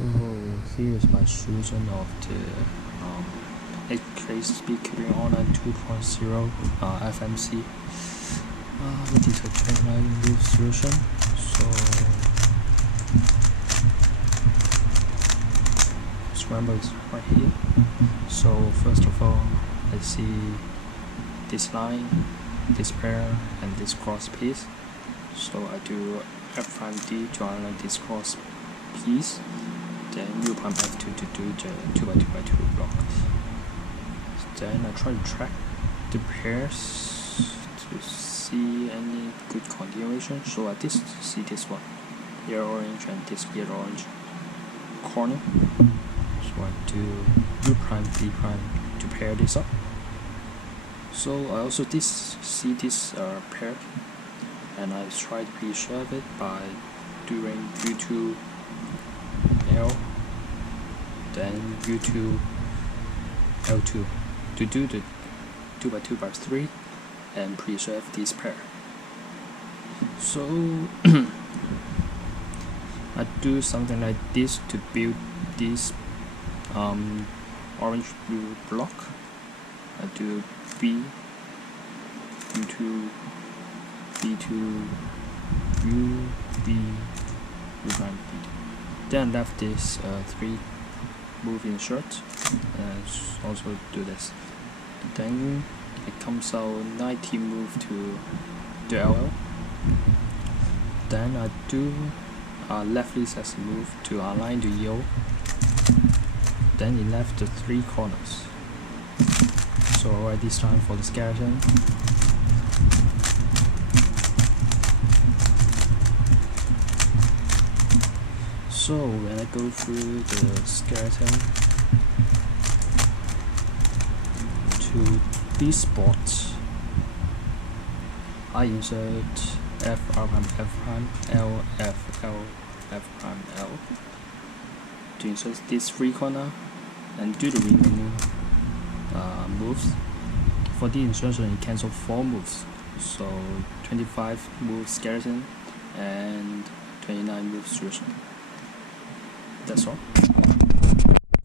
So here is my solution of the 8K Speedcubing Online 2.0 FMC. It is a 29-move solution. So scramble is right here. So first of all, I see this line, this pair, and this cross piece. So I do F''D to align this cross piece. Then U' F2 to do the 2x2x2 block. Then I try to track the pairs to see any good continuation. So I see this one, yellow orange, and this yellow orange corner. So I do U', B' to pair this up. So I also see this pair, and I try to preserve it by doing U2 L, then U2 L2 to do the 2x2x3 and preserve this pair. So I do something like this to build this orange blue block. I do B, U2, B2, U, B, U', B. Then left this 3 move insert and also do this. Then it comes out 19 move to the LL. Then I do left recess move to align the EO. Then it left the 3 corners. So already this time for the skeleton. So when I go through the skeleton to this spot, I insert F', L, F, L, F', L to insert this 3 corner and do the remaining moves. For the insertion, it cancels 4 moves, so 25 move skeleton and 29 move solution. That's all.